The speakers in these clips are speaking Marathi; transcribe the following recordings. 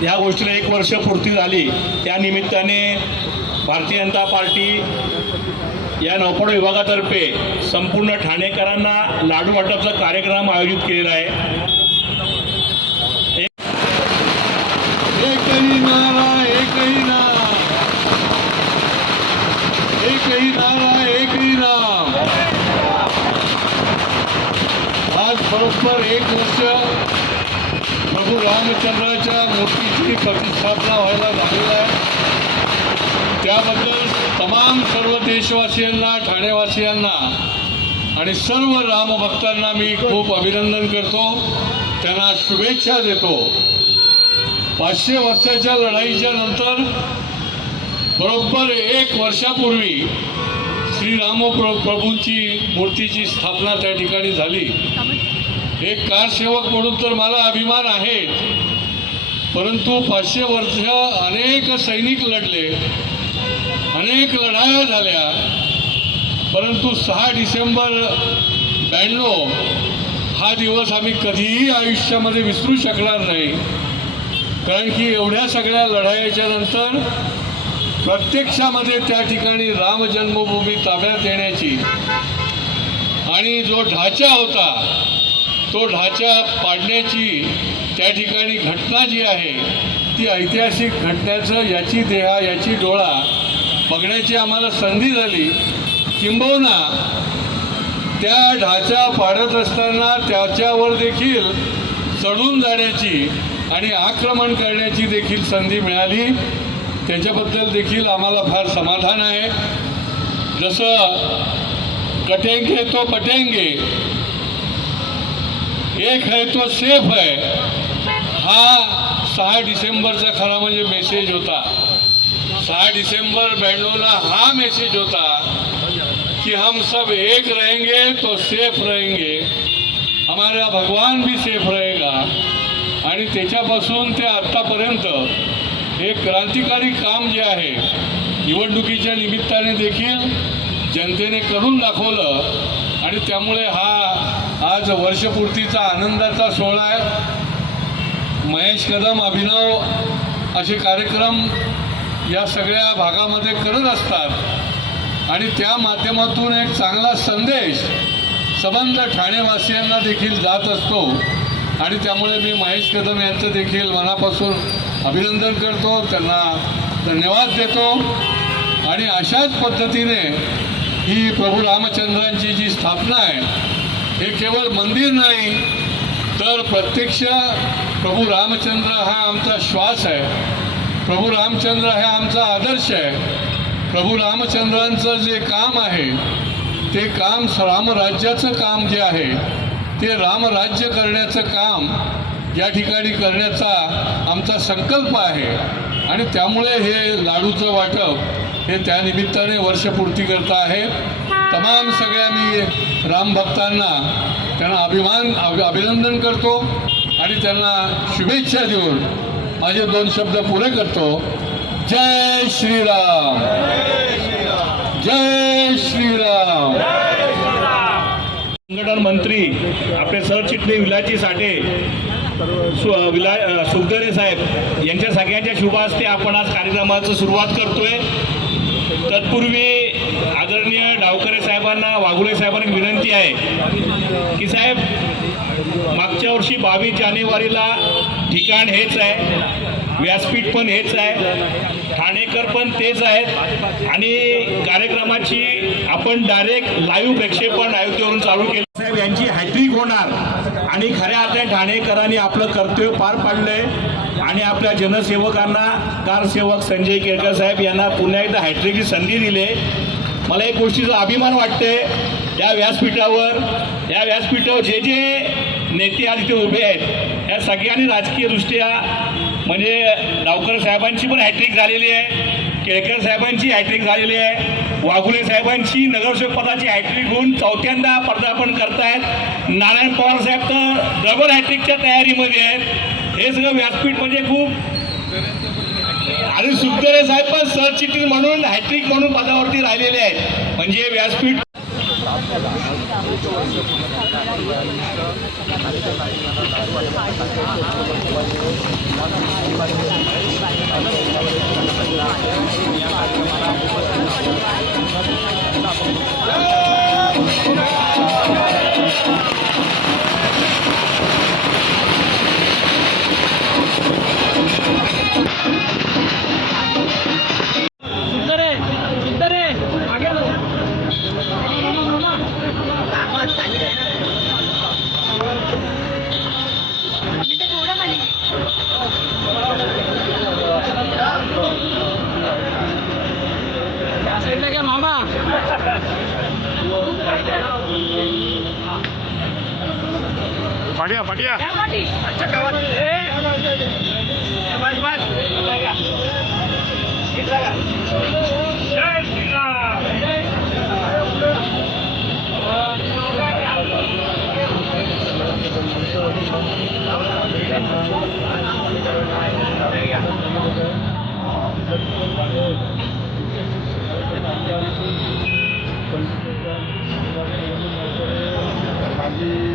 ह्या गोष्टीला एक वर्ष पूर्ती झाली. त्या निमित्ताने भारतीय जनता पार्टी या नौपड विभागातर्फे संपूर्ण ठाणेकरांना लाडू वाटपचा कार्यक्रम आयोजित केलेला आहे. एकही नारा एकही नाम एकही नारा एकही आज बरोबर एक वर्ष रामचंद्राच्या मूर्तीची प्रतिष्ठापना व्हायला झालेली आहे. त्याबद्दल तमाम सर्व देशवासियांना ठाणेवासियांना आणि सर्व रामभक्तांना मी खूप अभिनंदन करतो. त्यांना शुभेच्छा देतो. पाचशे वर्षाच्या लढाईच्या नंतर बरोबर एक वर्षापूर्वी श्रीराम प्र प्रभूंची मूर्तीची स्थापना त्या ठिकाणी झाली. एक कारसेवक म्हणून तर मला अभिमान आहे. परंतु पाचशे वर्ष अनेक सैनिक लढले. अनेक लढाया झाल्या. परंतु सहा डिसेंबर ब्याण्णव हा दिवस आम्ही कधीही आयुष्यामध्ये विसरू शकणार नाही. कारण की एवढ्या सगळ्या लढाईच्या नंतर प्रत्यक्षामध्ये त्या ठिकाणी राम जन्मभूमी ताब्यात येण्याची आणि जो ढाचा होता तो ढाचा पाडण्याची त्या ठिकाणी घटना जी आहे ती ऐतिहासिक घटनेचं याची देहा याची डोळा बघण्याची आम्हाला संधी झाली. किंबहुना त्या ढाचा पाडत असताना त्याच्यावर देखील चढून जाण्याची आणि आक्रमण करण्याची देखील संधी मिळाली. त्याच्याबद्दल देखील आम्हाला फार समाधान आहे. जसं कटेंगे तो पटेंगे एक है तो सेफ है। हा सहा डिसेंबरचा खरा म्हणजे मेसेज होता. सहा डिसेंबर ब्याण्णवला हा मेसेज होता कि हम सब एक रहेंगे तो सेफ रहेंगे. हमारा भगवान भी सेफ रहेगा. आणि त्याच्यापासून ते आत्तापर्यंत एक क्रांतिकारी काम जे आहे निवडणुकीच्या निमित्ताने देखील जनतेने करून दाखवलं आणि त्यामुळे हा आज वर्षपूर्तीचा आनंदाचा सोहळा आहे. महेश कदम अभिनव असे कार्यक्रम या सगळ्या भागामध्ये करत असतात. आणि त्या माध्यमातून एक चांगला संदेश संबंध ठाणेवासियांना देखील जात असतो. आणि त्यामुळे मी महेश कदम यांचं देखील मनापासून अभिनंदन करतो. त्यांना धन्यवाद देतो. आणि अशाच पद्धतीने ही प्रभू रामचंद्रांची जी स्थापना आहे हे केवळ मंदिर नाही तर प्रत्यक्ष प्रभू रामचंद्र हा आमचा श्वास आहे. प्रभू रामचंद्र हा आमचा आदर्श आहे. प्रभू रामचंद्रांचं जे काम आहे ते काम रामराज्याचं काम जे आहे ते रामराज्य करण्याचं काम या ठिकाणी करण्याचा आमचा संकल्प आहे. आणि त्यामुळे हे लाडूचं वाटप हे त्यानिमित्ताने वर्षपूर्ती करता आहे. तमाम सगळ्या मी रामभक्तांना त्यांना अभिमान अभि अभिनंदन करतो आणि त्यांना शुभेच्छा देऊन माझे दोन शब्द पुरे करतो. जय श्रीराम. जय श्रीराम. संघटन मंत्री आपले सरचिटणी विलाजी साठे सु विला अ, सुखदरे साहेब यांच्या सगळ्यांच्या शुभ हस्ते आपण आज कार्यक्रमाचं सुरुवात करतोय. तत्पूर्वी आदरणीय डावकरे साहेबांना वाघुले साहेबांना विनंती आहे की साहेब मागच्या वर्षी बावीस जानेवारीला ठिकाण हेच आहे व्यासपीठ पण हेच आहे ठाणेकर पण तेच आहेत आणि कार्यक्रमाची आपण डायरेक्ट लाईव्ह प्रक्षेपण अयोध्येवरून चालू केलं. साहेब यांची हॅट्रिक होणार आणि खऱ्या अर्थाने ठाणेकरांनी आपलं कर्तव्य पार पाडलंय आणि आपल्या जनसेवकांना कारसेवक संजय केळकर साहेब यांना पुन्हा एकदा हॅट्रिकची संधी दिली मला एक गोष्टीचा अभिमान वाटते या व्यासपीठावर या व्यासपीठावर जे जे नेते आज इथे उभे आहेत या सगळ्यांनी राजकीयदृष्ट्या म्हणजे डावकर साहेबांची पण हॅट्रिक झालेली आहे केळकर साहेबांची हॅट्रिक झालेली आहे वाघुले साहेबांची नगरसेवक पदाची हॅट्रिक होऊन चौथ्यांदा पदार्पण करतायत. नारायण पवार साहेब तर डबल हॅट्रिकच्या तयारीमध्ये आहेत. हे सगळं व्यासपीठ म्हणजे खूप आणि सुखदरे साहेब पण सरचिटणीस म्हणून हॅट्रिक म्हणून पदावरती राहिलेले आहेत. म्हणजे व्यासपीठ पाट्या पाट्या त्या पाठी. अच्छा, गावात. ए. बस, बस. जागा. एक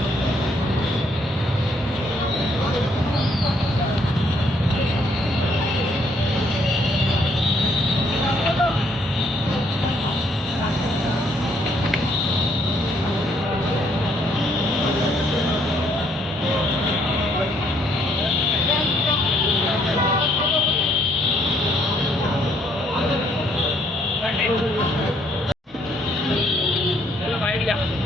श्रीराम.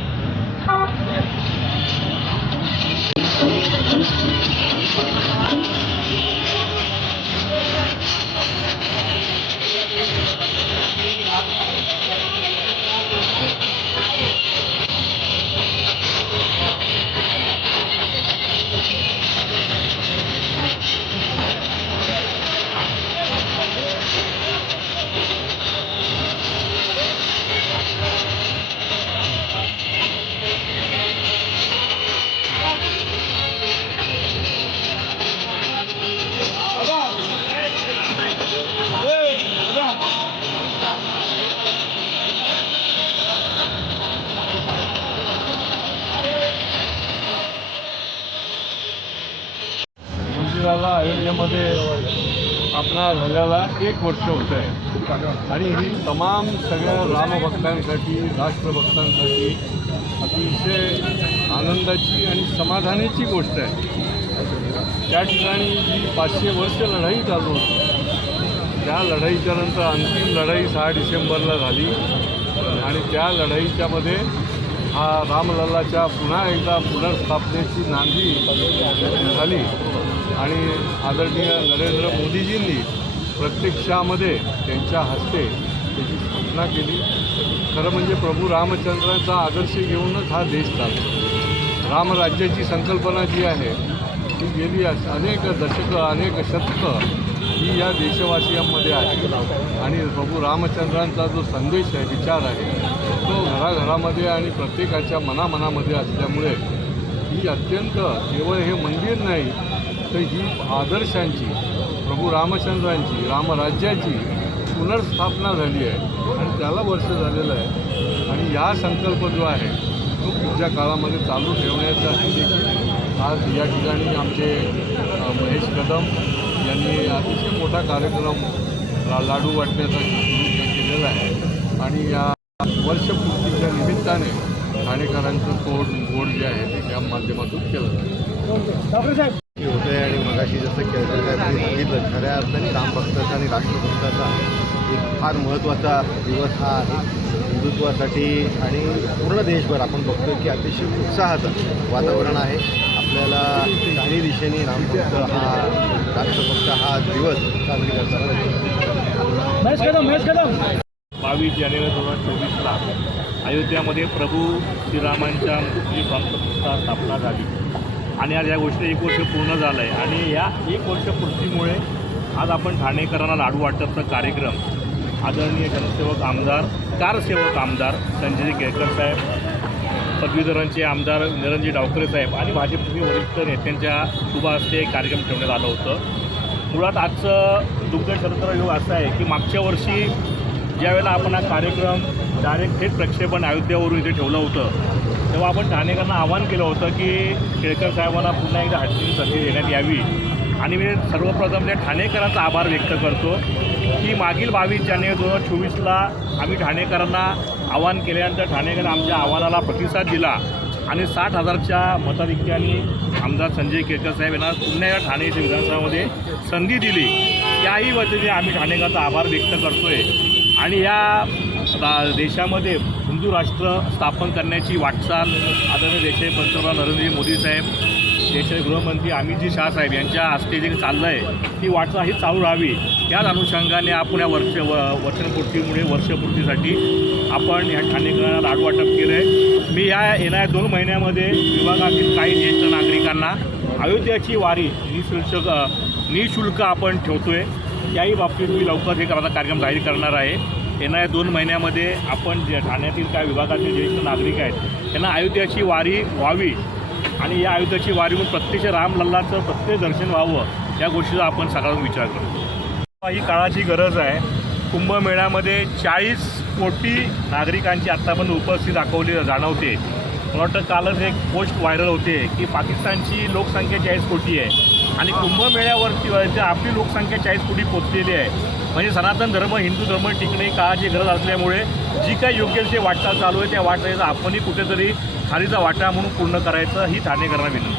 म्हणजे अयोध्येमध्ये स्थापना झाल्याला एक वर्ष होत आहे. आणि ही तमाम सगळ्या रामभक्तांसाठी राष्ट्रभक्तांसाठी अतिशय आनंदाची आणि समाधानाची गोष्ट आहे. त्या ठिकाणी जी पाचशे वर्ष लढाई चालू होती त्या लढाईच्या नंतर अंतिम लढाई सहा डिसेंबरला झाली. आणि त्या लढाईच्यामध्ये हा रामलल्लाच्या पुन्हा एकदा पुनर्स्थापनेची नांदी झाली. आणि आदरणीय नरेंद्र मोदीजींनी प्रत्यक्षामध्ये त्यांच्या हस्ते त्याची स्थापना केली. खरं म्हणजे प्रभू रामचंद्रांचा आदर्श घेऊनच हा देश चालतो रामराज्याची संकल्पना जी आहे ती गेली अनेक दशकं अनेक शतकं ही या देशवासियांमध्ये आहे. आणि प्रभू रामचंद्रांचा जो संदेश आहे विचार आहे तो घराघरामध्ये आणि प्रत्येकाच्या मनामनामध्ये असल्यामुळे ही अत्यंत केवळ हे मंदिर नाही तर ही आदर्शांची प्रभू रामचंद्रांची रामराज्याची पुनर्स्थापना झाली आहे आणि त्याला वर्ष झालेलं आहे. आणि या संकल्प जो आहे तो पुढच्या काळामध्ये चालू ठेवण्यासाठी देखील. आज या ठिकाणी आमचे महेश कदम यांनी अतिशय मोठा कार्यक्रम ला लाडू वाटण्याचा केलेला आहे. आणि या वर्षपूर्तीच्या निमित्ताने ठाणेकरांचं तोड गोड जे आहे ते या माध्यमातून केलं जातं होते आणि मगाशी जसं केळकर सांगितलं खऱ्या अर्थाने रामभक्ताचा आणि राष्ट्रभक्ताचा एक फार महत्त्वाचा दिवस हा आहे. हिंदुत्वासाठी आणि पूर्ण देशभर आपण बघतो की अतिशय उत्साहाचं वातावरण आहे. आपल्याला चारही दिशेने रामभक्त हा राष्ट्रभक्त हा दिवस साजरी करतात. महेश कदम महेश कदम. बावीस जानेवारी दोन हजार चोवीसला अयोध्यामध्ये प्रभू श्रीरामांच्या जी भक्तपुस्ता स्थापना झाली. आणि आज या गोष्टी एक वर्ष पूर्ण झालं आहे आणि या एक वर्ष पूर्तीमुळे आज आपण ठाणेकरांना लाडू वाटपचा कार्यक्रम आदरणीय जनसेवक आमदार कारसेवक आमदार संजय केळकर साहेब पदवीधरांचे आमदार निरंजी डावकरे साहेब आणि भाजपचे वरिष्ठ नेत्यांच्या शुभ हस्ते कार्यक्रम ठेवण्यात आलं होतं. मुळात आजचं दुग्ध शरत्र योग असं आहे की मागच्या वर्षी ज्यावेळेला आपण हा कार्यक्रम डायरेक्ट थेट प्रक्षेपण अयोध्यावरून इथे ठेवलं होतं तेव्हा आपण ठाणेकरांना आवाहन केलं होतं की केळकर साहेबांना पुन्हा एकदा हटकेची संधी देण्यात यावी. आणि मी सर्वप्रथम त्या ठाणेकरांचा आभार व्यक्त करतो की मागील बावीस जानेवारी दोन हजार चोवीसला आम्ही ठाणेकरांना आवाहन केल्यानंतर ठाणेकर आमच्या आव्हानाला प्रतिसाद दिला. आणि साठ हजारच्या मताधिक्याने आमदार संजय केळकर साहेब यांना पुन्हा या ठाणे येथे विधानसभामध्ये संधी दिली. त्याही वतीने आम्ही ठाणेकरांचा आभार व्यक्त करतोय. आणि या देशामध्ये हिंदू राष्ट्र स्थापन करण्याची वाटचाल आदरणीय देशाचे पंतप्रधान नरेंद्र मोदी साहेब देशाचे गृहमंत्री अमितजी शाह साहेब यांच्या हस्ते जे चाललं आहे ती वाटचाल ही चालू राहावी. त्याच अनुषंगाने आपण या वर्ष व वचनपूर्तीमुळे वर्षपूर्तीसाठी आपण या ठाणेकरांना लाडू केलं आहे मी या येणाऱ्या दोन महिन्यामध्ये विभागातील काही ज्येष्ठ नागरिकांना अयोध्याची वारी निशुल्क निशुल्क आपण ठेवतो आहे त्याही बाबतीत मी लवकर हे माझा कार्यक्रम जाहीर करणार आहे. येणाऱ्या दोन महिन्यामध्ये आपण जे ठाण्यातील काय विभागातील ज्येष्ठ नागरिक आहेत त्यांना अयोध्याची वारी व्हावी. आणि या अयोध्याची वारीहून प्रत्यक्ष रामलल्लाचं प्रत्येक दर्शन व्हावं या गोष्टीचा आपण सकाळून विचार करतो. ही काळाची गरज आहे. कुंभमेळ्यामध्ये चाळीस कोटी नागरिकांची आत्तापर्यंत उपस्थिती दाखवली जाणवते. मला वाटतं कालच एक पोस्ट व्हायरल होते की पाकिस्तानची लोकसंख्या चाळीस कोटी आहे. आणि कुंभमेळ्यावरती आपली लोकसंख्या चाळीस कोटी पोचलेली आहे. म्हणजे सनातन धर्म हिंदू धर्म टिकणे काळाची गरज असल्यामुळे जी काही योग्य विषय वाटचाल चालू आहे त्या वाटचालीचा आपणही कुठेतरी खालीचा वाटा म्हणून पूर्ण करायचं ही ठाणेकरांना विनंती.